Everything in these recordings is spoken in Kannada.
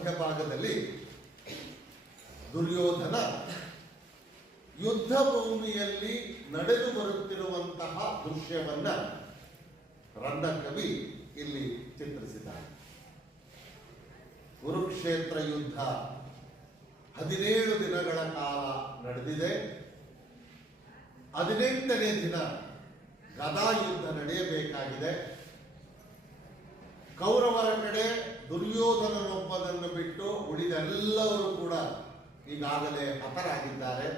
ಮಧ್ಯಭಾಗದಲ್ಲಿ ದುರ್ಯೋಧನ ಯುದ್ಧ ಭೂಮಿಯಲ್ಲಿ ನಡೆದು ಬರುತ್ತಿರುವಂತಹ ದೃಶ್ಯವನ್ನ ರಂಗಕವಿ ಇಲ್ಲಿ ಚಿತ್ರಿಸಿದ್ದಾರೆ. ಕುರುಕ್ಷೇತ್ರ ಯುದ್ಧ 17 ದಿನಗಳ ಕಾಲ ನಡೆದಿದೆ. 18ನೇ ದಿನ ಗದಾ ಯುದ್ಧ ನಡೆಯಬೇಕಾಗಿದೆ. ಕೌರವರ ಕಡೆ ದುರ್ಯೋಧನನೊಬ್ಬನನ್ನು ಬಿಟ್ಟು ಉಳಿದೆಲ್ಲರೂ ಕೂಡ ಈಗಾಗಲೇ ಹತರಾಗಿದ್ದಾರೆ.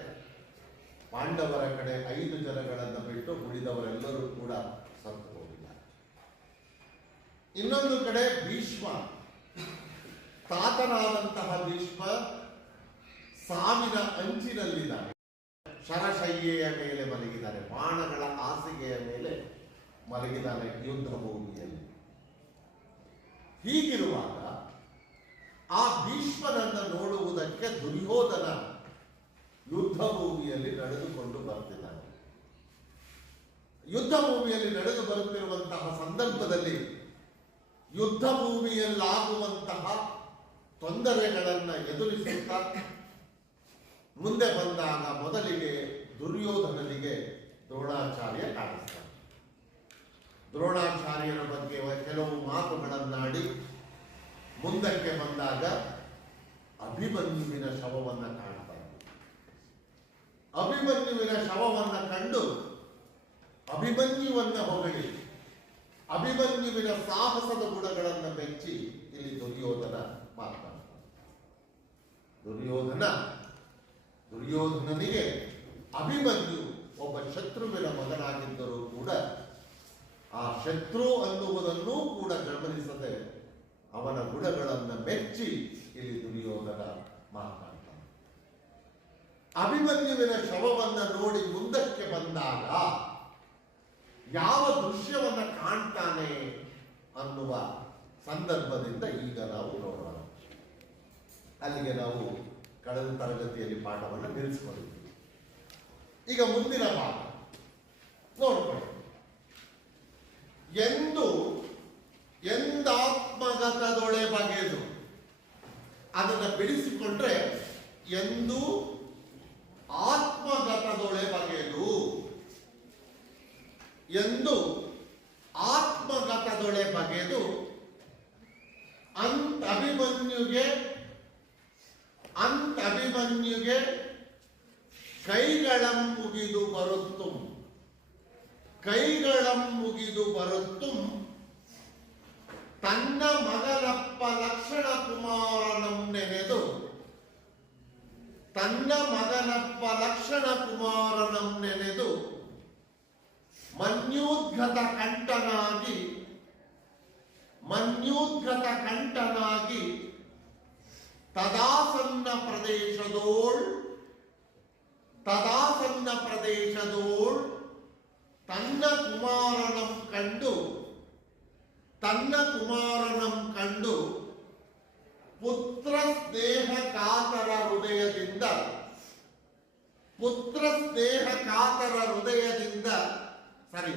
ಪಾಂಡವರ ಕಡೆ 5 ಜನಗಳನ್ನು ಬಿಟ್ಟು ಉಳಿದವರೆಲ್ಲರೂ ಕೂಡ ಸತ್ತು ಹೋಗಿದ್ದಾರೆ. ಇನ್ನೊಂದು ಕಡೆ ಭೀಷ್ಮ, ತಾತನಾದಂತಹ ಭೀಷ್ಮ ಸಾವಿನ ಅಂಚಿನಲ್ಲಿದ್ದಾನೆ. ಶರಶಯ್ಯೆಯ ಮೇಲೆ ಮಲಗಿದ್ದಾನೆ, ಬಾಣಗಳ ಹಾಸಿಗೆಯ ಮೇಲೆ ಮಲಗಿದ್ದಾನೆ ಯುದ್ಧ ಭೂಮಿಯಲ್ಲಿ. ಹೀಗಿರುವಾಗ ಆ ಭೀಷ್ಮನನ್ನು ನೋಡುವುದಕ್ಕೆ ದುರ್ಯೋಧನ ಯುದ್ಧ ಭೂಮಿಯಲ್ಲಿ ನಡೆದುಕೊಂಡು ಬರ್ತಿದ್ದಾನೆ. ಯುದ್ಧ ಭೂಮಿಯಲ್ಲಿ ನಡೆದು ಬರುತ್ತಿರುವಂತಹ ಸಂದರ್ಭದಲ್ಲಿ ಯುದ್ಧ ಭೂಮಿಯಲ್ಲಾಗುವಂತಹ ತೊಂದರೆಗಳನ್ನು ಎದುರಿಸುತ್ತಾ ಮುಂದೆ ಬಂದಾಗ ಮೊದಲಿಗೆ ದುರ್ಯೋಧನನಿಗೆ ದ್ರೋಣಾಚಾರ್ಯ ಕಾಣಿಸ್ತಾನೆ. ದ್ರೋಣಾಚಾರ್ಯರ ಬಗ್ಗೆ ಕೆಲವು ಮಾತುಗಳನ್ನಾಡಿ ಮುಂದಕ್ಕೆ ಬಂದಾಗ ಅಭಿಮನ್ಯುವಿನ ಶವವನ್ನು ಕಾಣ್ತಾನೆ. ಅಭಿಮನ್ಯುವಿನ ಶವವನ್ನು ಕಂಡು ಅಭಿಮನ್ಯುವನ್ನ ಹೊಗಳಿ ಅಭಿಮನ್ಯುವಿನ ಸಾಹಸದ ಗುಣಗಳನ್ನು ಮೆಚ್ಚಿ ಇಲ್ಲಿ ದುರ್ಯೋಧನ ಮಾತನಾಡ್ತಾನೆ. ದುರ್ಯೋಧನನಿಗೆ ಅಭಿಮನ್ಯು ಒಬ್ಬ ಶತ್ರುವಿನ ಮಗನಾಗಿದ್ದರೂ ಕೂಡ ಆ ಶತ್ರು ಅನ್ನುವುದನ್ನೂ ಕೂಡ ಗಮನಿಸದೆ ಅವನ ಗುಣಗಳನ್ನು ಮೆಚ್ಚಿ ಇಲ್ಲಿ ದುರ್ಯೋಧನ ಮಾತನಾಡ್ತಾನೆ. ಅಭಿಮನ್ಯುವಿನ ಶವವನ್ನ ನೋಡಿ ಮುಂದಕ್ಕೆ ಬಂದಾಗ ಯಾವ ದೃಶ್ಯವನ್ನ ಕಾಣ್ತಾನೆ ಅನ್ನುವ ಸಂದರ್ಭದಿಂದ ಈಗ ನಾವು ನೋಡೋಣ. ಅಲ್ಲಿಗೆ ನಾವು ಕಳೆದ ತರಗತಿಯಲ್ಲಿ ಪಾಠವನ್ನು ನಿಲ್ಲಿಸಿಕೊಂಡಿದ್ದೀವಿ. ಈಗ ಮುಂದಿನ ಭಾಗ ನೋಡ್ಕೊಳ್ಳಿ. ಎಂದಾತ್ಮಗತದೊಳೆ ಬಗೆದು ಅದನ್ನು ಬಿಡಿಸಿಕೊಂಡ್ರೆ ಎಂದು ಆತ್ಮಗತದೊಳೆ ಬಗೆದು, ಎಂದು ಆತ್ಮಗತದೊಳೆ ಬಗೆದು ಅಭಿಮನ್ಯುಗೆ ಕೈಗಳಂ ಮುಗಿದು ಬರುತ್ತುಂ ತನ್ನ ಮಗನಪ್ಪ ಲಕ್ಷಣ ಕುಮಾರನಂ ನೆನೆದು ಮನ್ಯೂದ್ಗತ ಕಂಠನಾಗಿ ತದಾಸನ್ನ ಪ್ರದೇಶದೋಳ್ ತನ್ನ ಕುಮಾರನಂ ಕಂಡು ಪುತ್ರ ಸ್ನೇಹ ಕಾತರ ಹೃದಯದಿಂದ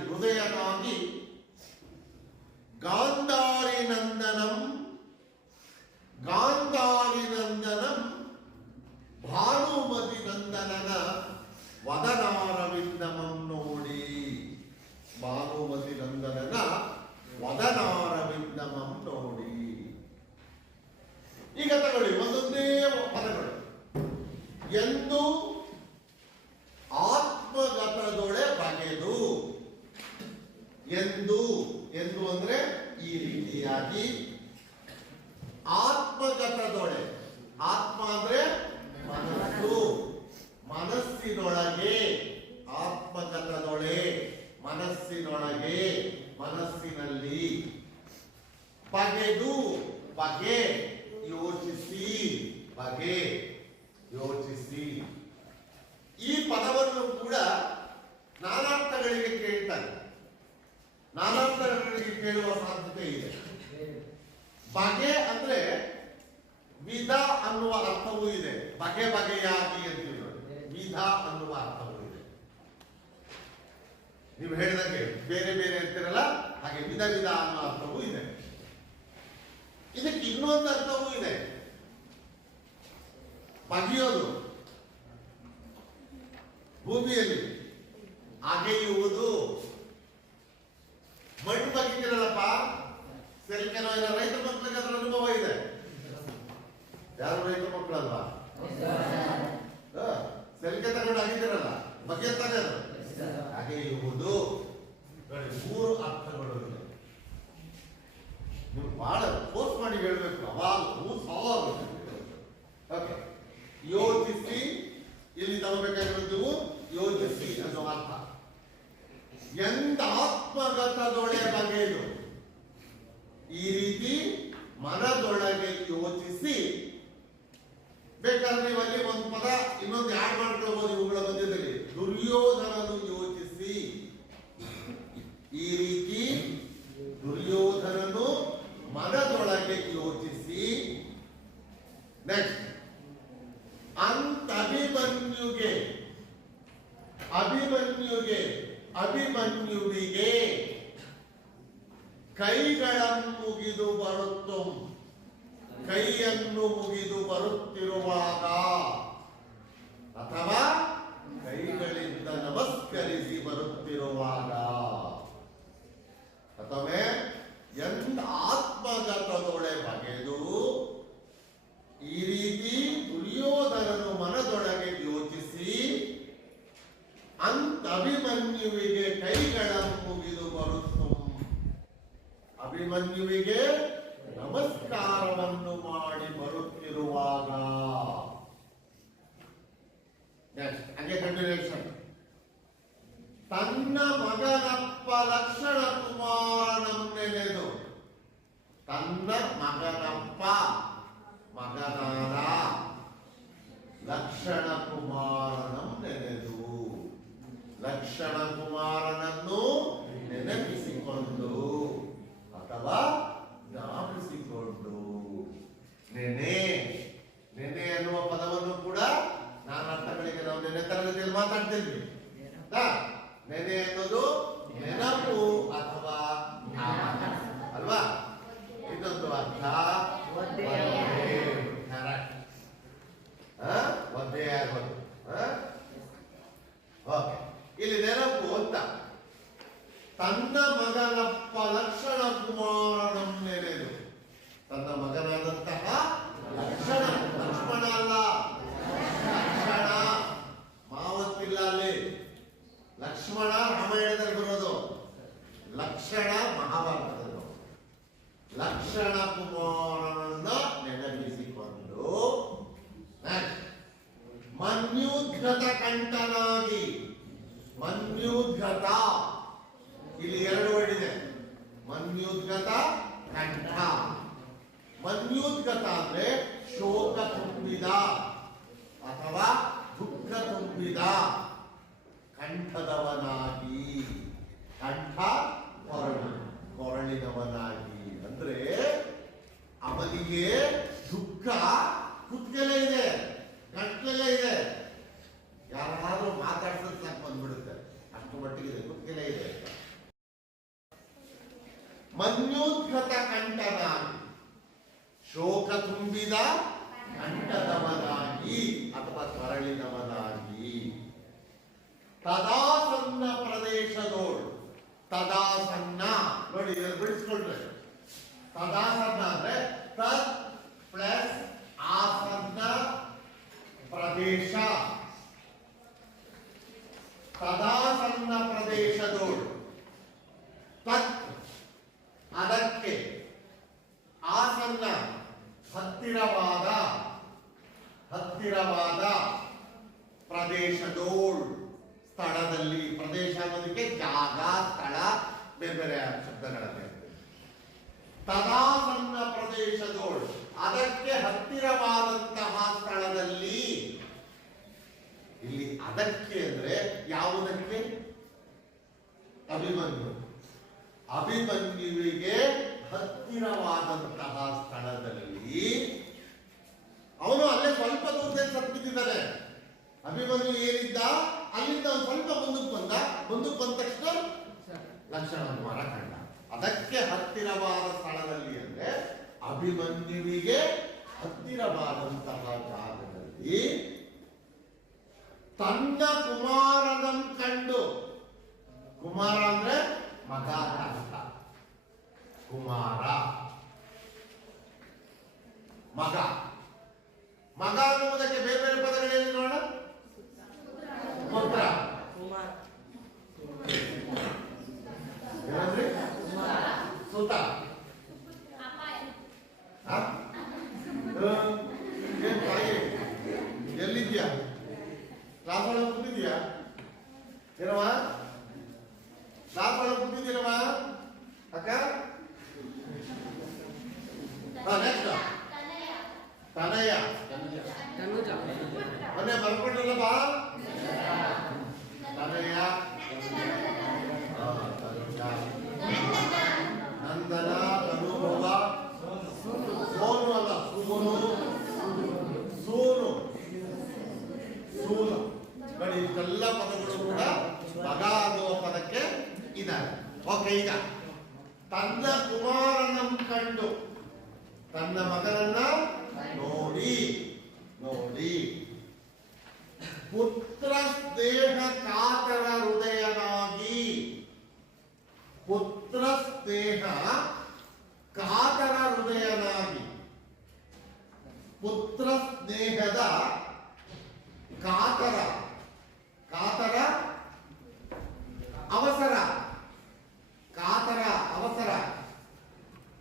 ಹೃದಯನಾಗಿ ಗಾಂಧಾರಿ ನಂದನಂ ಭಾನುಮತಿ ನಂದನನ ವದನಾರವಿಂದಮಂ ನೋಡಿ, ಭಾನುಮತಿ ನಂದನನ ವದನಾರವಿಂದಮಂ ನೋಡಿ. ಈಗ ತಗೊಳ್ಳಿ ಒಂದೊಂದೇ ಪದಗಳು. ಎಂದು ಆತ್ಮಗತದೊಳೆ ಬಗೆದು, ಎಂದು ಅಂದ್ರೆ ಈ ರೀತಿಯಾಗಿ, ಆತ್ಮಗತದೊಳೆ, ಆತ್ಮ ಅಂದ್ರೆ ಮನಸ್ಸು, ಮನಸ್ಸಿನೊಳಗೆ, ಆತ್ಮಗತದೊಳೆ ಮನಸ್ಸಿನೊಳಗೆ, ಮನಸ್ಸಿನಲ್ಲಿ, ಬಗೆದು ಬಗೆ ಯೋಚಿಸಿ, ಬಗೆ ಯೋಚಿಸಿ. ಈ ಪದವನ್ನು ಕೂಡ ನಾನಾರ್ಥಗಳಿಗೆ ಕೇಳ್ತಾರೆ, ನಾನಾರ್ಥಗಳಿಗೆ ಕೇಳುವ ಸಾಧ್ಯತೆ ಇದೆ. ಬಗೆ ಅಂದ್ರೆ ವಿಧ ಅನ್ನುವ ಅರ್ಥವೂ ಇದೆ, ಬಗೆ ಬಗೆಯಾಗಿ ಅಂತೀವಿ ನೋಡಿ, ವಿಧ ಅನ್ನುವ ಅರ್ಥವೂ ಇದೆ. ನೀವು ಹೇಳಿದಂಗೆ ಬೇರೆ ಬೇರೆ ಇರ್ತಿರಲ್ಲ, ಹಾಗೆ ವಿಧ ವಿಧ ಅನ್ನೋ ಅರ್ಥವೂ ಇದೆ. ಇದಕ್ಕೆ ಇನ್ನೊಂದು ಅರ್ಥವೂ ಇದೆ. ಬಗೆಯೋದು, ಭೂಮಿಯಲ್ಲಿ ಅಗೆಯುವುದು. ಮಣ್ಣು ಬಗೆತಿರಲ್ಲಪ್ಪ, ಕೆಲವು ಏನೋ ರೈತ ಮಕ್ಕಳಿಗೆ ಅದರ ಅನುಭವ ಇದೆ. ಯಾರು ರೈತ ಮಕ್ಕಳಲ್ವಾ? ಸೆಲ್ಕೆ ತಗೊಂಡು ಆಗಿದ್ದೀರಲ್ಲ, ಬಗೆಯತ್ತಾನೆ ಅದು ಅಗೆಯುವುದು. ನೋಡಿ, 3 ಅರ್ಥಗಳು ಇದೆ. ನೀವು ಬಹಳ ಫೋರ್ಸ್ ಮಾಡಿ ಹೇಳ್ಬೇಕು, ಅವಾಗ ಓಕೆ. ಯೋಚಿಸಿ, ಇಲ್ಲಿ ತಗೋಬೇಕಾಗಿರೋದು ಯೋಚಿಸಿ ಅನ್ನೋ ಅರ್ಥ. ಎಂದ ಆತ್ಮಗತದೊಳೆ ಬಗೆದು, ಈ ರೀತಿ ಮನದೊಳಗೆ ಯೋಚಿಸಿ. ಬೇಕಾದ್ರೆ ನೀವು ಅಲ್ಲಿ ಒಂದು ಪದ ಇನ್ನೊಂದು ಆಡ್ ಮಾಡ್ಕೊಳ್ಬಹುದು ಇವುಗಳ ಮಧ್ಯದಲ್ಲಿ. ದುರ್ಯೋಧನನು ಯೋಚಿಸಿ, ಈ ರೀತಿ ದುರ್ಯೋಧನನು ಮನದೊಳಗೆ ಯೋಚಿಸಿ. ನೆಕ್ಸ್ಟ್, ಅಭಿಮನ್ಯುವಿಗೆ ಕೈಗಳನ್ನು ಮುಗಿದು ಬರುತ್ತು, ಕೈಯನ್ನು ಮುಗಿದು ಬರುತ್ತಿರುವಾಗ ಅಥವಾ ಕೈಗಳಿಂದ ನಮಸ್ಕರಿಸಿ ಬರುತ್ತಿರುವಾಗ. ಅಥವಾ ಎಂದ ಆತ್ಮಗತದೊಳೆ ಬಗೆದು, ಈ ರೀತಿ ದುರ್ಯೋಧನನು ಮನದೊಳಗೆ ಯೋಚಿಸಿ ಅಭಿಮನ್ಯುವಿಗೆ ಕೈಗಳನ್ನು ಮುಗಿದು ಬರುತ್ತು, ಅಭಿಮನ್ಯುವಿಗೆ ನಮಸ್ಕಾರವನ್ನು ಮಾಡಿ ಬರುತ್ತಿರುವಾಗ. ಹಾಗೆ ಕಂಟಿನ್ಯೂಷನ್. ತನ್ನ ಮಗನಪ್ಪ ಲಕ್ಷಣ ಕುಮಾರನನ್ನೆನೆದು, ತನ್ನ ಮಗನಪ್ಪ ಮಗನಾದ ಲಕ್ಷಣ ಕುಮಾರನನ್ನೆನೆದು, ಲಕ್ಷಣ ಕುಮಾರನನ್ನು ನೆನಪಿಸಿಕೊಂಡು ಅಥವಾ ಜ್ಞಾಪಿಸಿಕೊಂಡು. ನೆನೆ ಎನ್ನುವ ಪದವನ್ನು ಕೂಡ ನಾನು ಅರ್ಥಗಳಿಗೆ ನಾವು ನೆನೆ ತರಗತಿಯಲ್ಲಿ ಮಾತಾಡ್ತಿದ್ವಿ. ನೆನೆ ಅನ್ನೋದು ನೆನಪು ಅಥವಾ ಜ್ಞಾಪಕ ಅಲ್ವಾ? ಇನ್ನೊಂದು ಅರ್ಥ ಒದ್ದೆ ಆಗೋದು. ಇಲ್ಲಿ ನೆನಪು ಅಂತ. ತನ್ನ ಮಗನಪ್ಪ ಲಕ್ಷಣ ಕುಮಾರನನ್ನೆನೆದು, ತನ್ನ ಮಗನಾದಂತಹ ಲಕ್ಷಣ, ಲಕ್ಷ್ಮಣ ಅಲ್ಲ, ಲಕ್ಷಣ ಮಾವತ್ತಿಲ್ಲ ಅಲ್ಲಿ. ಲಕ್ಷ್ಮಣ ರಾಮಾಯಣದಲ್ಲಿ ಬರೋದು, ಲಕ್ಷಣ ಮಹಾಭಾರತದಲ್ಲಿ. ಲಕ್ಷಣ ಕುಮಾರನನ್ನ ನೆನಪಿಸಿಕೊಂಡು ಮನ್ಯುದ್ಗತ ಕಂಠನಾಗಿ. ಮನ್ಯುದ್ಗತ, ಇಲ್ಲಿ 2 ವರ್ಡ್ ಇದೆ. ಮನ್ಯುದ್ಗತ ಕಂಠ. ಮನ್ಯುದ್ಗತ ಅಂದ್ರೆ ಶೋಕ ತುಂಬಿದ ಅಥವಾ ದುಃಖ ತುಂಬಿದ ಕಂಠದವನಾಗಿ. ಕಂಠ ಕೊರಳಿನವನಾಗಿ ಅಂದ್ರೆ ಅವನಿಗೆ ದುಃಖ ಕುತ್ತಿಗೆಲ್ಲೇ ಇದೆ, ಕಂಠದಲ್ಲೇ ಇದೆ. ಯಾರಾದ್ರೂ ಮಾತಾಡ್ಸೋದು ಸಾಕು ಬಂದ್ಬಿಡುತ್ತೆ, ಅಷ್ಟು ಮಟ್ಟಿಗೆ ಕುತ್ತಿಗೆಲ್ಲೇ ಇದೆ. ಮನ್ಯೋದ್ಗತ ಕಂಠನಾಗಿ, ಶೋಕ ತುಂಬಿದ ಕಂಠದವನಾಗಿ ಅಥವಾ ಕರಳಿನವನಾಗಿ. ತದಾಸನ್ನ ಪ್ರದೇಶದೋಳು, ತದಾಸನ್ನ ನೋಡಿ ಇದನ್ನು ಬಿಡಿಸ್ಕೊಂಡ್ರೆ, ತದಾಸನ್ನ ಅಂದ್ರೆ ತದ್ ಪ್ಲಸ್ ಆಸನ್ನ ಪ್ರದೇಶ. ತದಾಸನ್ನ ಪ್ರದೇಶದೋಳು, ತತ್ ಅದಕ್ಕೆ, ಆಸನ್ನ ಹತ್ತಿರವಾದ, ಹತ್ತಿರವಾದ ಪ್ರದೇಶದೋಳು ಸ್ಥಳದಲ್ಲಿ. ಪ್ರದೇಶ ಅನ್ನೋದಕ್ಕೆ ಜಾಗ, ಸ್ಥಳ, ಬೇರೆ ಬೇರೆ ಶಬ್ದಗಳಲ್ಲಿ. ತದಾಸನ್ನ ಪ್ರದೇಶದೋಳು ಅದಕ್ಕೆ ಹತ್ತಿರವಾದಂತಹ ಸ್ಥಳದಲ್ಲಿ. ಇಲ್ಲಿ ಅದಕ್ಕೆ ಅಂದ್ರೆ ಯಾವುದಕ್ಕೆ? ಅಭಿಮನ್ಯು. ಅಭಿಮನ್ಯುವಿಗೆ ಹತ್ತಿರವಾದಂತಹ ಸ್ಥಳದಲ್ಲಿ ಅವನು ಅಲ್ಲೇ ಸ್ವಲ್ಪ ದೂರದಲ್ಲಿ ಸತ್ತಿದ್ದಾನೆ. ಅಭಿಮನ್ಯು ಏನಿದ್ದ ಅಲ್ಲಿಂದ ಸ್ವಲ್ಪ ಮುಂದಕ್ಕೆ ಬಂದ ತಕ್ಷಣ ಲಕ್ಷಣ ಕುಮಾರ ಕಂಡ. ಅದಕ್ಕೆ ಹತ್ತಿರವಾದ ಸ್ಥಳದಲ್ಲಿ ಅಂದ್ರೆ ಅಭಿಮನ್ಯುವಿಗೆ ಹತ್ತಿರವಾದಂತಹ ಜಾಗದಲ್ಲಿ ತನ್ನ ಕುಮಾರನಂ ಕಂಡು, ಕುಮಾರ ಅಂದ್ರೆ ಮಗ ಅಂತ, ಕುಮಾರ ಮಗ. ಮಗ ಅನ್ನುವುದಕ್ಕೆ ಬೇರೆ ಬೇರೆ ಪದಗಳೇನು ನೋಡ? ಪುತ್ರ, ಏನಂದ್ರಿ? ಸುತ, ಏನ್ ತಾಯಿ ಎಲ್ಲಿದ್ಯಾ? ಕ್ಲಾಸ್ ಒಳಗೆ ಕೂತಿದ್ಯಾ? ಏನವ ಕ್ಲಾಸ್ ಒಳಗೆ ಕೂತಿದ್ದೀರವ ಅಕ್ಕ? ನೆಕ್ಸ್ಟ್ ತನಯ, ಮೊನ್ನೆ ಬರ್ಕೊಟ್ರಲ್ಲ ಬಾ. ತನಯ, ನಂದನ, ಅನುಭವ, ಸೋನು ಅಲ್ಲ ಸೂನು, ಸೂನು, ಸೂನು. ನೋಡಿ ಇಷ್ಟೆಲ್ಲ ಪದಗಳು ಕೂಡ ಮಗ ಅನ್ನುವ ಪದಕ್ಕೆ ಇದ್ದಾರೆ. ಓಕೆ, ಈಗ ತನ್ನ ಕುಮಾರನಂ ಕಂಡು, ತನ್ನ ಮಗನನ್ನ ನೋಡಿ ನೋಡಿ, ಪುತ್ರ ಸ್ನೇಹ ಕಾತರ ಹೃದಯನಾಗಿ, ಪುತ್ರ ಸ್ನೇಹ ಕಾತರ ಹೃದಯನಾಗಿ, ಪುತ್ರ ಸ್ನೇಹದ ಕಾತರ, ಕಾತರ ಅವಸರ, ಕಾತರ ಅವಸರ,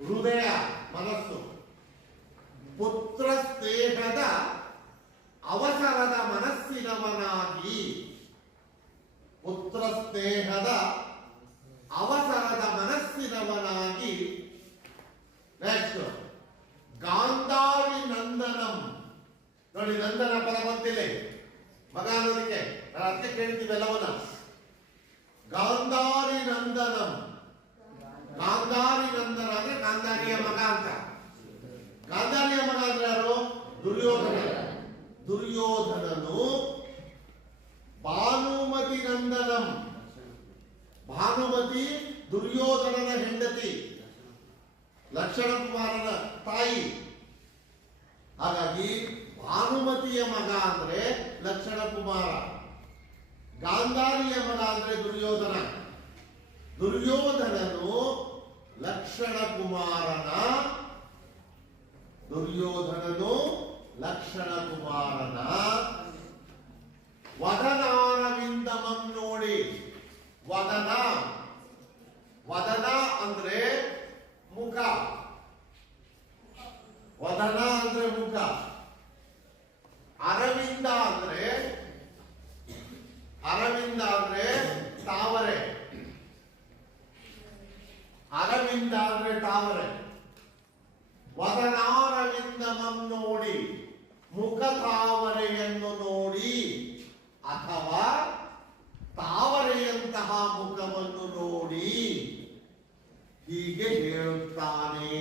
ಹೃದಯ ಮನಸ್ಸು, ಪುತ್ರ ಸ್ನೇಹದ ಅವಸರದ ಮನಸ್ಸಿನವನಾಗಿ, ಪುತ್ರ ಸ್ನೇಹದ ಅವಸರದ ಮನಸ್ಸಿನವನಾಗಿ. ನೆಕ್ಸ್ಟ್ ಗಾಂಧಾರಿ ನಂದನಂ. ನೋಡಿ ನಂದನ ಪದ ಬಂತಿಲ್ಲ ಮಗ ಅನ್ನೋದಕ್ಕೆ, ನಾನು ಅದಕ್ಕೆ ಕೇಳ್ತೀವಿ ಎಲ್ಲವನ್ನ. ಗಾಂಧಾರಿ ನಂದನಂ, ಗಾಂಧಾರಿ ನಂದನ ಅಂದ್ರೆ ಗಾಂಧಾರಿಯ ಮಗ ಅಂತ. ಗಾಂಧಾರಿಯ ಮಗ ಅಂದ್ರೆ ಯಾರು? ದುರ್ಯೋಧನ. ದುರ್ಯೋಧನನು ಭಾನುಮತಿ ನಂದನಂ, ಭಾನುಮತಿ ದುರ್ಯೋಧನನ ಹೆಂಡತಿ, ಲಕ್ಷಣ ಕುಮಾರನ ತಾಯಿ. ಹಾಗಾಗಿ ಭಾನುಮತಿಯ ಮಗ ಅಂದ್ರೆ ಲಕ್ಷಣ ಕುಮಾರ, ಗಾಂಧಾರಿಯ ಮಗ ಅಂದ್ರೆ ದುರ್ಯೋಧನ. ದುರ್ಯೋಧನನು ಲಕ್ಷಣ ಕುಮಾರನ, ದುರ್ಯೋಧನನು ಲಕ್ಷಣ ಕುಮಾರನ ವದನಾರವಿಂದಮಂ ನೋಡಿ. ವದನ, ವದನ ಅಂದ್ರೆ ಮುಖ, ವದನ ಅಂದ್ರೆ ಮುಖ. ಅರವಿಂದ ಅಂದ್ರೆ, ಅರವಿಂದ ಅಂದ್ರೆ ತಾವರೆ, ಅರವಿಂದ ಅಂದ್ರೆ ತಾವರೆ. ವದನಾರವಿಂದಮಂ ನೋಡಿ, ಮುಖ ತಾವರೆಯನ್ನು ನೋಡಿ, ಅಥವಾ ತಾವರೆಯಂತಹ ಮುಖವನ್ನು ನೋಡಿ ಹೀಗೆ ಹೇಳುತ್ತಾನೆ.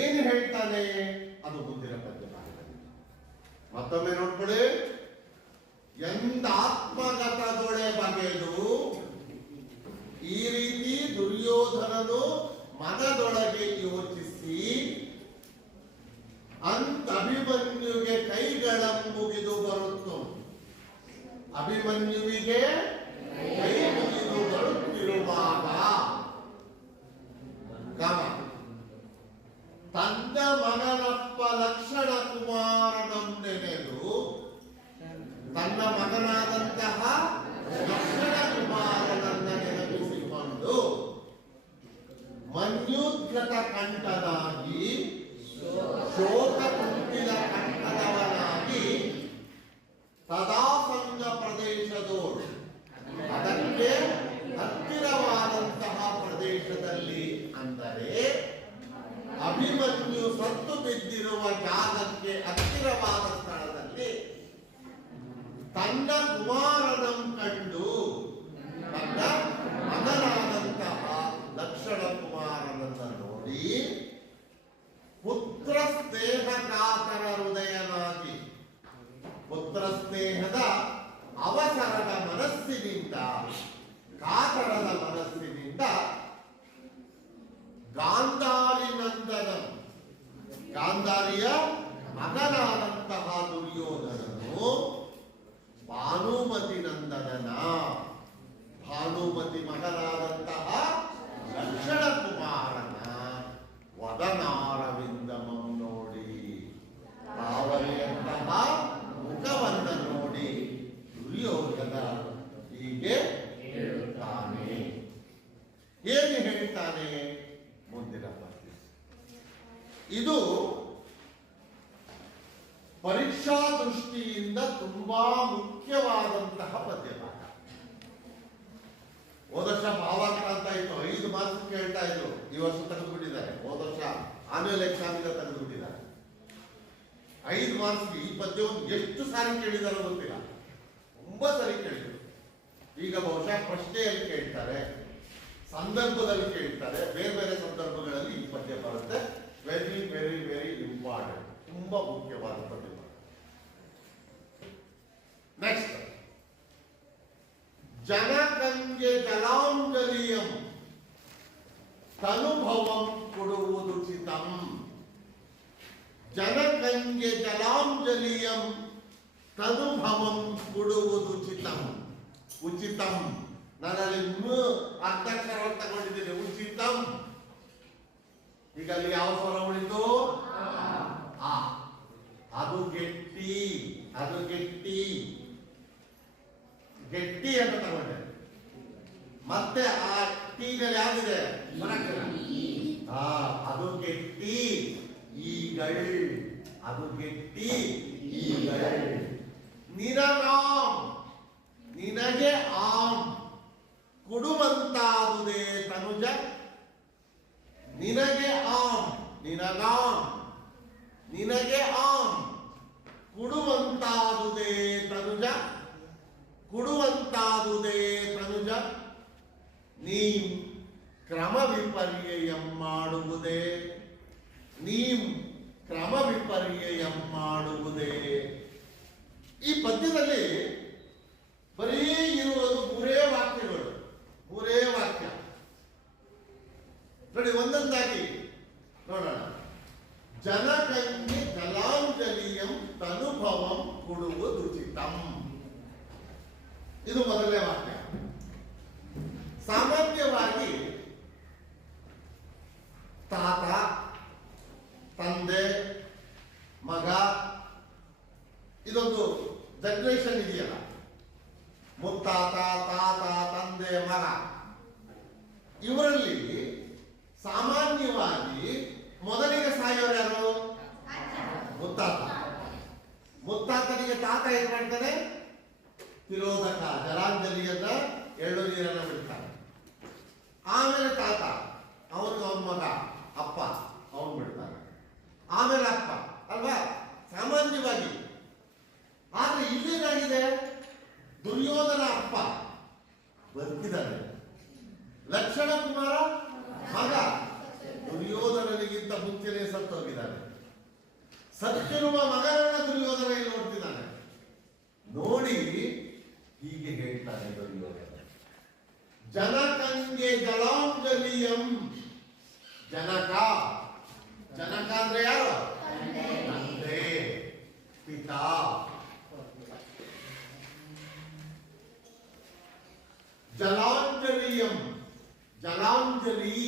ಏನು ಹೇಳ್ತಾನೆ ಅದು ಮುಂದಿನ ಪದ್ಯದಲ್ಲಿ. ಮತ್ತೊಮ್ಮೆ ನೋಡ್ಕೊಳ್ಳಿ. ಎಂದಾತ್ಮಗತದೊಳೆ ಬಗೆದು, ಈ ರೀತಿ ದುರ್ಯೋಧನನು ಮನದೊಳಗೆ ಯೋಚಿಸಿ ಅಂತ ಅಭಿಮನ್ಯುಗೆ ಕೈಗಳ ಮುಗಿದು ಬರುತ್ತು. ಅಭಿಮನ್ಯುವಿಗೆ ಕೈ ಮುಗಿದು ಬರುತ್ತಿರುವಾಗ ತನ್ನ ಮಗನಪ್ಪ ಲಕ್ಷಣ ಕುಮಾರನಂ ನೆನೆದು, ತನ್ನ ಮಗನಾದಂತಹ ಲಕ್ಷಣ ಕುಮಾರನನ್ನ ನೆನಪಿಸಿಕೊಂಡು ಮನ್ಯುದ್ಗತ ಕಂಠನಾಗಿ, ಶೋಕ ಕುಂಠಿತ ಕಂಠದವನಾಗಿ, ಸದಾಸಂಗ ಪ್ರದೇಶದೋಡು, ಅದಕ್ಕೆ ಹತ್ತಿರವಾದಂತಹ ಪ್ರದೇಶದಲ್ಲಿ, ಅಂದರೆ ಅಭಿಮನ್ಯು ಸತ್ತು ಬಿದ್ದಿರುವ ಜಾಗಕ್ಕೆ ಹತ್ತಿರವಾದ ಸ್ಥಳದಲ್ಲಿ ತನ್ನ ಕುಮಾರನಂ ಕಂಡು, ತನ್ನ ಮಗನಾದಂತಹ ಲಕ್ಷಣ ಕುಮಾರನನ್ನ ನೋಡಿ ಗಾಂಧಾರಿಯ ಮಗನಾದಂತಹ ದುರ್ಯೋಧನನು ಭಾನುಮತಿ ನಂದನನ ಭಾನುಮತಿ ಮಗನಾದಂತಹ ಲಕ್ಷಣ ಕುಮಾರನ ವದನಾರವಿಂದಮಂ ನೋಡಿ ತಾವರೆಯಂತಹ ಮುಖವನ್ನ ನೋಡಿ ದುರ್ಯೋಧನ ಹೀಗೆ ಹೇಳುತ್ತಾನೆ. ಹೇಗೆ ಹೇಳ್ತಾನೆ? ಮುಂದಿನ ಪದ್ಯ. ಇದು ಪರೀಕ್ಷಾ ದೃಷ್ಟಿಯಿಂದ ತುಂಬಾ ಮುಖ್ಯವಾದಂತಹ ಪದ್ಯಭಾಗ. ಹೋದ ವರ್ಷ ಭಾವಾರ್ಥ ಅಂತ ಇತ್ತು, 5 ಮಾರ್ಕ್ಸ್ ಕೇಳ್ತಾ ಇದ್ರು. ಈ ವರ್ಷ ತೆಗೆದುಬಿಟ್ಟಿದ್ದಾರೆ. ಹೋದ ವರ್ಷ ಆನ್ಯುವಲ್ ಎಕ್ಸಾಮ್ ಇಂದ ತೆಗೆದುಬಿಟ್ಟಿದ್ದಾರೆ. 5 ಮಾರ್ಕ್ಸ್ ಈ ಪದ್ಯವನ್ನು ಎಷ್ಟು ಸಾರಿ ಕೇಳಿದಾರೋ ಗೊತ್ತಿಲ್ಲ, ತುಂಬಾ ಸಾರಿ ಕೇಳಿದ್ರು. ಈಗ ಬಹುಶಃ ಪ್ರಶ್ನೆಯಲ್ಲಿ ಕೇಳ್ತಾರೆ, ಸಂದರ್ಭದಲ್ಲಿ ಕೇಳ್ತಾರೆ, ಬೇರೆ ಬೇರೆ ಸಂದರ್ಭಗಳಲ್ಲಿ ಈ ಪದ್ಯ ಬರುತ್ತೆ. ವೆರಿ ವೆರಿ ವೆರಿ ಇಂಪಾರ್ಟೆಂಟ್, ತುಂಬಾ ಮುಖ್ಯವಾದ ಪದ್ಯ. ನೆಕ್ಸ್ಟ್, ಜನಕಂಗೆ ಜಲಾಂಜಲಿಯಂ ತನುಭವಂ ಕೊಡುವುದುಚಿತಂ. ಜನಕಂಗೆ ಜಲಾಂಜಲಿಯಂ ತನುಭವಂ ಕೊಡುವುದುಚಿತಂ. ಉಚಿತಂ, ನಾನಲ್ಲಿ ಅರ್ಥಾಕ್ಷರ ತಗೊಂಡಿದ್ದೀನಿ. ಉಚಿತಂ, ಈಗ ಅಲ್ಲಿ ಯಾವ ಸ್ವರ ಉಳಿತು? ಆ. ಅದು ಗೆಟ್ಟಿ, ಅದು ಗೆಟ್ಟಿ, ಗೆಟ್ಟಿ ಅಂತ ತಗೊಂಡೆ. ಮತ್ತೆ ಆ ಟೀನಲ್ಲಿ ಯಾವ್ದಿದೆ? ಅದು ಗೆಟ್ಟಿ ಈಗಳ್, ಅದು ಗೆಟ್ಟಿ ಈಗಳ್. ನಿರನಾಮ್, ನಿನಗೆ ಆಮ್ ಕೊಡುವಂತಾದುದೇ ತನುಜ. ನಿನಗೆ ಆಮ್, ನಿನಗಾಮ್, ನಿನಗೆ ಆಮ್ ಕೊಡುವಂತಾದುದೇ ತನುಜ, ಕೊಡುವಂತಾದುದೇ ತನುಜ. ನೀಂ ಕ್ರಮ ವಿಪರ್ಯಯಂ ಮಾಡುವುದೇ, ನೀಂ ಕ್ರಮ ವಿಪರ್ಯಯಂ ಮಾಡುವುದೇ. ಈ ಪದ್ಯದಲ್ಲಿ ಬರೀ ಇರುವುದು 3 ವಾಕ್ಯಗಳು, 3 ವಾಕ್ಯ. ನೋಡಿ, ಒಂದೊಂದಾಗಿ ನೋಡೋಣ. ಜನಕಂಗೆ ಜಲಾಂಜಲಿಯಂ ತನುಭವಂ ಕೊಡುವುದುಚಿತಂ. ಇದು ಮೊದಲನೇ ವಾಕ್ಯ. ಸಾಮಾನ್ಯವಾಗಿ ತಾತ, ತಂದೆ, ಮಗ, ಇದೊಂದು ಜನರೇಷನ್ ಇದೆಯಲ್ಲ, ಮುತ್ತಾತ, ತಾತ, ತಂದೆ, ಮಗ, ಇವರಲ್ಲಿ ಸಾಮಾನ್ಯವಾಗಿ ಮೊದಲಿಗೆ ಸಾಯೋರು ಯಾರು? ಮುತ್ತಾತ. ಮುತ್ತಾತನಿಗೆ ತಾತ ಏನ್ ಮಾಡ್ತಾನೆ? ತಿರೋಧಕ, ಜಲಾಂಜಲಿಯನ್ನ, ಎಳ್ಳು ನೀರನ್ನ ಬಿಡ್ತಾನೆ. ಆಮೇಲೆ ತಾತ, ಅವನಿಗೆ ಅವನ ಮಗ ಅಪ್ಪ, ಅವನು ಬಿಡ್ತಾನೆ. ಆಮೇಲೆ ಅಪ್ಪ, ಅಲ್ವಾ ಸಾಮಾನ್ಯವಾಗಿ. ಆದ್ರೆ ಇಲ್ಲೇನಾಗಿದೆ? ದುರ್ಯೋಧನ ಅಪ್ಪ ಬದುಕಿದ್ದಾನೆ, ಲಕ್ಷಣ ಕುಮಾರ ಮಗ ದುರ್ಯೋಧನನಿಗಿಂತ ಮುಂಚೆನೇ ಸತ್ತೋಗಿದ್ದಾನೆ. ಸತ್ತಿರುವ ಮಗನನ್ನ ದುರ್ಯೋಧನ ಇಲ್ಲಿ ನೋಡ್ತಿದ್ದಾನೆ. ನೋಡಿ ಹೀಗೆ ಹೇಳ್ತಾನೆ ದುರ್ಯೋಧನ, ಜನಕಂಗೆ ಜಲಾಂಜಲಿಯಂ. ಜನಕ, ಜನಕ ಅಂದ್ರೆ ಯಾರು? ತಂದೆ, ಪಿತಾ. ಜಲಾಂಜಲಿಯಂ, ಜಲಾಂಜಲಿ,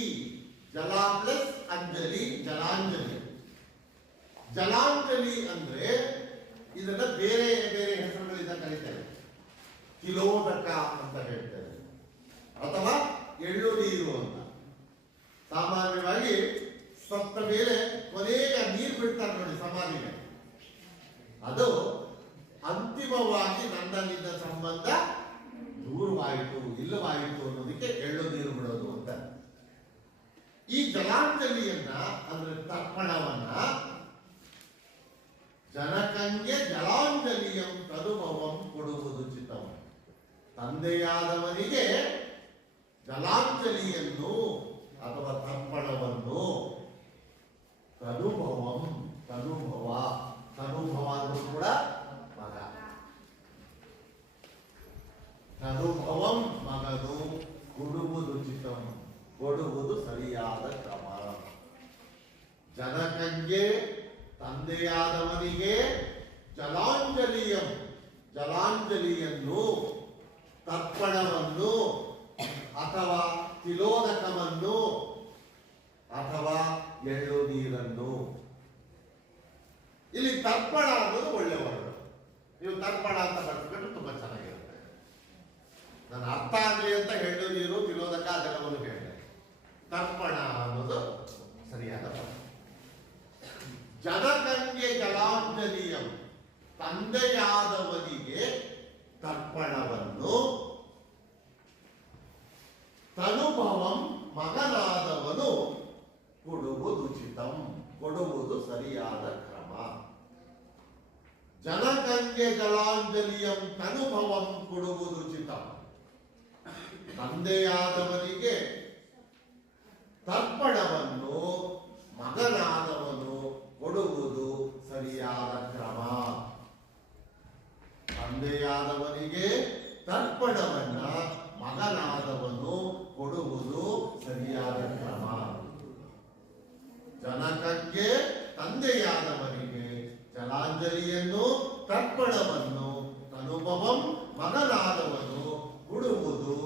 ಜಲ ಪ್ಲಸ್ ಅಂಜಲಿ, ಜಲಾಂಜಲಿ. ಜಲಾಂಜಲಿ ಅಂದ್ರೆ ಇದನ್ನ ಬೇರೆ ಬೇರೆ ಹೆಸರುಗಳಿಂದ ಕರೀತಾರೆ. ತಿಲೋದಕ ಅಂತ ಹೇಳ್ತಾರೆ, ಅಥವಾ ಎಳ್ಳು ನೀರು ಅಂತ. ಸಾಮಾನ್ಯವಾಗಿ ಸತ್ತ ಮೇಲೆ ಕೊನೆಗೆ ನೀರು ಬಿಡ್ತಾರೆ ನೋಡಿ ಸಮಾಧಿಗೆ, ಅದು ಅಂತಿಮವಾಗಿ ನನ್ನಲ್ಲಿದ್ದ ಸಂಬಂಧ ದೂರವಾಯಿತು, ಇಲ್ಲವಾಯಿತು ಅನ್ನೋದಕ್ಕೆ ಎಳ್ಳು ನೀರು ಬಿಡೋದು ಅಂತ. ಈ ಜಲಾಂಜಲಿಯನ್ನ ಅಂದ್ರೆ ತರ್ಪಣವನ್ನ ಜನಕಂಗೆ ಜಲಾಂಜಲಿಯಂ ತನುಭವಂ ಕೊಡುವುದುಚಿತಂ. ತಂದೆಯಾದವನಿಗೆ ಜಲಾಂಜಲಿಯನ್ನು ಅಥವಾ ತರ್ಪಣವನ್ನು ತನುಭವಂ, ತನುಭವ, ತನುಭವ ಅಂದ್ರೂ ಕೂಡ ಮಗ. ತನುಭವಂ ಮಗನು, ಕೊಡುವುದುಚಿತಂ, ಕೊಡುವುದು ಸರಿಯಾದ ಕ್ರಮ. ಜನಕಂಗೆ ತಂದೆಯಾದವನಿಗೆ ಜಲಾಂಜಲಿಯಂ, ಜಲಾಂಜಲಿಯನ್ನು, ತರ್ಪಣವನ್ನು ಅಥವಾ ತಿಲೋದಕವನ್ನು ಅಥವಾ ಎಳ್ಳು ನೀರನ್ನು. ಇಲ್ಲಿ ತರ್ಪಣ ಅನ್ನೋದು ಒಳ್ಳೆ ವರ್ಡ್. ನೀವು ತರ್ಪಣ ಅಂತ ಬರ್ಸ್ಬಿಟ್ಟು ತುಂಬಾ ಚೆನ್ನಾಗಿರುತ್ತೆ. ನಾನು ಅರ್ಥ ಆಗಲಿ ಅಂತ ಎಳ್ಳು ನೀರು, ತಿಲೋದಕ ಅದೆಲ್ಲವನ್ನು ಹೇಳಿದೆ. ತರ್ಪಣ ಅನ್ನೋದು ಸರಿಯಾದ ಪದ. ಜನಕಂಗೆ ಜಲಾಂಜಲಿಯಂ, ತಂದೆಯಾದವನಿಗೆ ತರ್ಪಣವನ್ನು, ತನುಭವಂ ಮಗನಾದವನು ಕೊಡುವುದುಚಿತಂ, ಕೊಡುವುದು ಸರಿಯಾದ ಕ್ರಮ. ಜನಕಂಗೆ ಜಲಾಂಜಲಿಯಂ ತನುಭವಂ ಕೊಡುವುದುಚಿತಂ. ತಂದೆಯಾದವನಿಗೆ ತರ್ಪಣವನ್ನು ಮಗನಾದವನು ಕೊಡುವುದು ಸರಿಯಾದ ಕ್ರಮ. ತಂದೆಯಾದವನಿಗೆ ತರ್ಪಣವನ್ನ ಮಗನಾದವನು ಕೊಡುವುದು ಸರಿಯಾದ ಕ್ರಮ. ಜನಕಕ್ಕೆ ತಂದೆಯಾದವನಿಗೆ ಜಲಾಂಜಲಿಯನ್ನು, ತರ್ಪಣವನ್ನು, ತನುಭವಂ ಮಗನಾದವನು ಕೊಡುವುದು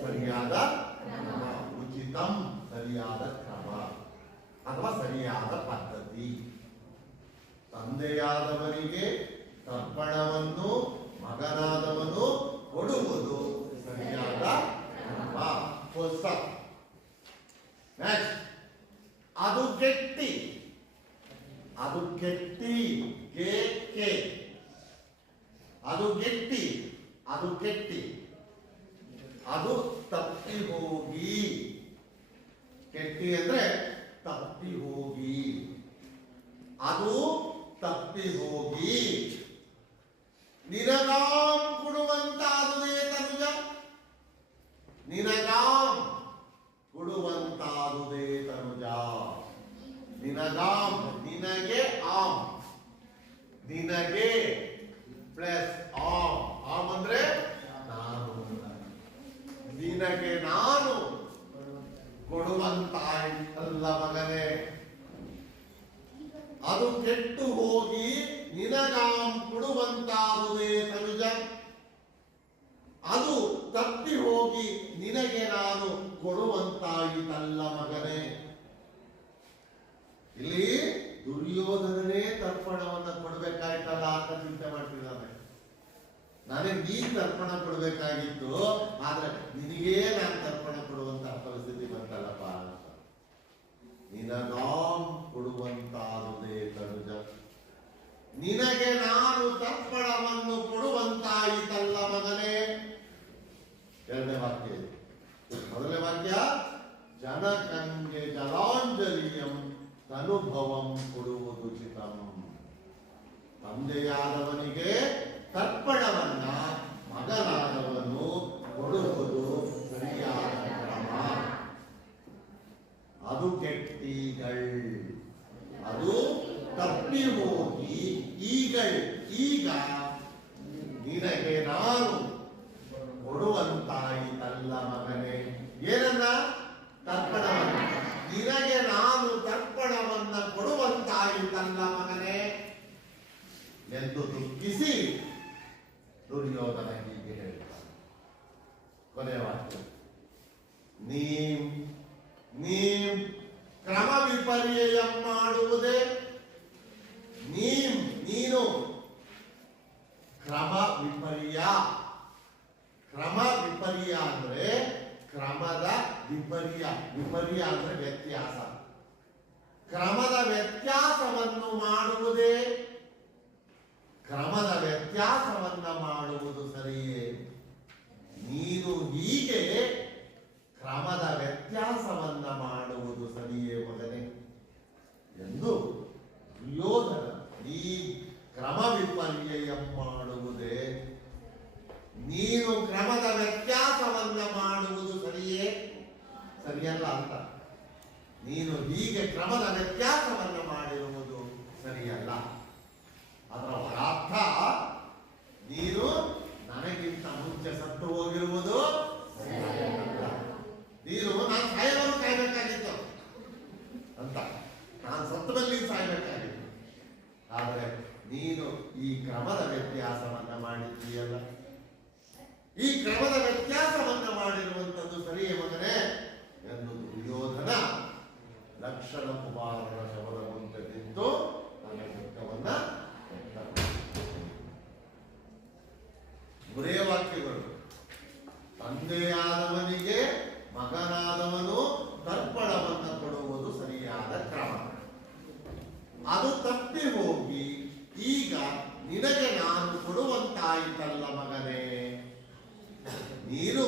ಸರಿಯಾದ ಕ್ರಮ. ಉಚಿತಂ ಸರಿಯಾದ ಕ್ರಮ ಅಥವಾ ಸರಿಯಾದ ಪದ್ಧತಿ. ತಂದೆಯಾದವನಿಗೆ ತರ್ಪಣವನ್ನು ಮಗನಾದವನು ಕೊಡುವುದು ಸರಿಯಾದ ಕ್ರಮ. ನೆಕ್ಸ್ಟ್, ಅದು ಕೆಟ್ಟಿ, ಅದು ಕೆಟ್ಟಿ, ಕೆ, ಅದು ಕೆಟ್ಟಿ, ಅದು ಕೆಟ್ಟಿ, ಅದು ತಪ್ಪಿ ಹೋಗಿ. ಕೆಟ್ಟಿ ಅಂದ್ರೆ ತಪ್ಪಿ ಹೋಗಿ, ಅದು ತಪ್ಪಿ ಹೋಗಿ. ನಿನಗಾಂ ಕೊಡುವಂತಾದುದೇ ತನುಜ, ನಿನಗಾಂ ಕೊಡುವಂತಾದುದೇ ತನುಜ. ನಿನಗಾಂ, ನಿನಗೆ ಆಂ, ನಿನಗೆ ಪ್ಲಸ್ ಆಮ್, ಆಮ್ ಅಂದ್ರೆ ನಾನು, ನಿನಗೆ ನಾನು ಕೊಡುವಂತಾಯ್ತಲ್ಲ ಮಗನೇ. ಅದು ಕೆಟ್ಟು ಹೋಗಿ ನಿನಗಾಂ ಕೊಡುವಂತಾದುದೇ ತನುಜ, ಅದು ತಪ್ಪಿ ಹೋಗಿ ನಿನಗೆ ನಾನು ಕೊಡುವಂತಾಯಿತಲ್ಲ ಮಗನೇ. ಇಲ್ಲಿ ದುರ್ಯೋಧನನೇ ತರ್ಪಣವನ್ನ ಕೊಡ್ಬೇಕಾಯ್ತಲ್ಲ ಅಂತ ಚಿಂತೆ ಮಾಡ್ತಿದ್ದಾನೆ. ನನಗೆ ನೀನ್ ತರ್ಪಣ ಕೊಡ್ಬೇಕಾಗಿತ್ತು, ಆದ್ರೆ ನಿನಗೇ ನಾನು ತರ್ಪಣ ಕೊಡುವಂತಹ ಪರಿಸ್ಥಿತಿ ಬಂತಲ್ಲಪ್ಪ ಅಂತ. ನಿನಗಾಂ ಕೊಡುವಂತಾದುದೇ ತನುಜ, ನಿನಗೆ ನಾನು ತರ್ಪಣವನ್ನು ಕೊಡುವಂತಾಯಿತಲ್ಲ ಮಗನೇ. ಎರಡನೇ ವಾಕ್ಯ. ಮೊದಲನೇ ವಾಕ್ಯ, ಜನಕಂಗೆ ಜಲಾಂಜಲಿಯಂ ತನುಭವಂ ಕೊಡುವುದುಚಿತಂ. ತಂದೆಯಾದವನಿಗೆ ತರ್ಪಣವನ್ನ ಮಗನಾದವನು ಕೊಡುವುದು ಸರಿಯಾದ ಕ್ರಮ. ಅದು ಕೆಟ್ಟಿಗಳ್, ಅದು ತಪ್ಪಿ ಹೋಗಿ ಈಗಳ್, ಈಗ ನಿನಗೆ ನಾನು ಕೊಡುವಂತಾಯಿತಲ್ಲ ಮಗನೇ. ಏನನ್ನ? ತರ್ಪಣವನ್ನ. ನಿನಗೆ ನಾನು ತರ್ಪಣವನ್ನ ಕೊಡುವಂತಾಯಿತಲ್ಲ ಮಗನೇ ಎಂದು ದುಃಖಿಸಿ ದುರ್ಯೋಧನ ಹೀಗೆ ಹೇಳ್ತಾನೆ. ಕೊನೆಯ ವಾಕ್ಯ, ನೀಂ ಕ್ರಮ ವಿಪರ್ಯಯ ಮಾಡುವುದೇ, ನೀನು ಕ್ರಮ ವಿಪರ್ಯ. ಕ್ರಮ ವಿಪರ್ಯ ಅಂದ್ರೆ ಕ್ರಮದ ವಿಪರ್ಯ, ವಿಪರ್ಯ ಅಂದ್ರೆ ವ್ಯತ್ಯಾಸ. ಕ್ರಮದ ವ್ಯತ್ಯಾಸವನ್ನು ಮಾಡುವುದೇ, ಕ್ರಮದ ವ್ಯತ್ಯಾಸವನ್ನ ಮಾಡುವುದು ಸರಿಯೇ? ನೀನು ಹೀಗೆ ಕ್ರಮದ ವ್ಯತ್ಯಾಸವನ್ನ ಮಾಡುವುದು ಸರಿಯೇ ಮಗನೇ ಎಂದು ದುರ್ಯೋಧನ ಈ ಕ್ರಮ ವಿಪರ್ಯಯ ಮಾಡುವುದೇ, ನೀನು ಕ್ರಮದ ವ್ಯತ್ಯಾಸವನ್ನ ಮಾಡುವುದು ಸರಿಯೇ? ಸರಿಯಲ್ಲ ಅಂತ. ನೀನು ಹೀಗೆ ಕ್ರಮದ ವ್ಯತ್ಯಾಸವನ್ನ ಮಾಡಿರುವುದು ಸರಿಯಲ್ಲ. ಅದರ ಅರ್ಥ ಸಾಯ್ಬೇಕಾಗಿತ್ತು. ಆದರೆ ನೀನು ಈ ಕ್ರಮದ ವ್ಯತ್ಯಾಸವನ್ನ ಮಾಡಿದ್ದೀಯಲ್ಲ, ಈ ಕ್ರಮದ ವ್ಯತ್ಯಾಸವನ್ನ ಮಾಡಿರುವಂಥದ್ದು ಸರಿಯೇ ಮಗನೇ ಎಂದು ದುರ್ಯೋಧನ ಲಕ್ಷಣ ಕುಮಾರನ ಶವದ ಮುಂದೆ ನಿಂತು ತನ್ನ ದುಃಖವನ್ನ ಮೂರೇ ವಾಕ್ಯಗಳು. ತಂದೆಯಾದವನಿಗೆ ಮಗನಾದವನು ತರ್ಪಣವನ್ನು ಕೊಡುವುದು ಸರಿಯಾದ ಕ್ರಮ. ಅದು ತಪ್ಪಿ ಹೋಗಿ ಈಗ ನಿನಗೆ ನಾನು ಕೊಡುವಂತಾಯಿತಲ್ಲ ಮಗನೇ, ನೀನು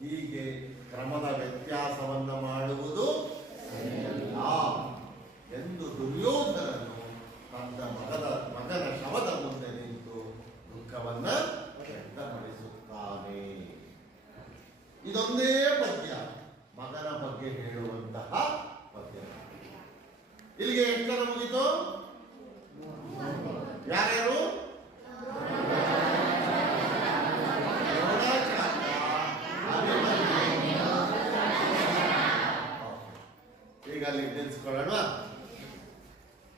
ಹೀಗೆ ಕ್ರಮದ ವ್ಯತ್ಯಾಸವನ್ನ ಮಾಡುವುದು ಸರಿಯಲ್ಲ ಎಂದು ದುರ್ಯೋಧನನು ತನ್ನ ಮಗನ ಶವದ ಮುಂದೆ ನಿಂತು ದುಃಖವನ್ನ ವ್ಯಕ್ತಪಡಿಸುತ್ತಾನೆ. ಇದೊಂದೇ ಪದ್ಯ ಮಗನ ಬಗ್ಗೆ ಹೇಳುವಂತಹ ಪದ್ಯ. ಇಲ್ಲಿಗೆ ಎಷ್ಟು ಜನ ಮುಗಿತು? ಯಾರ್ಯಾರು? ಈಗ ಅಲ್ಲಿ ನಿಲ್ಸ್ಕೊಳ್ಳೋಣ.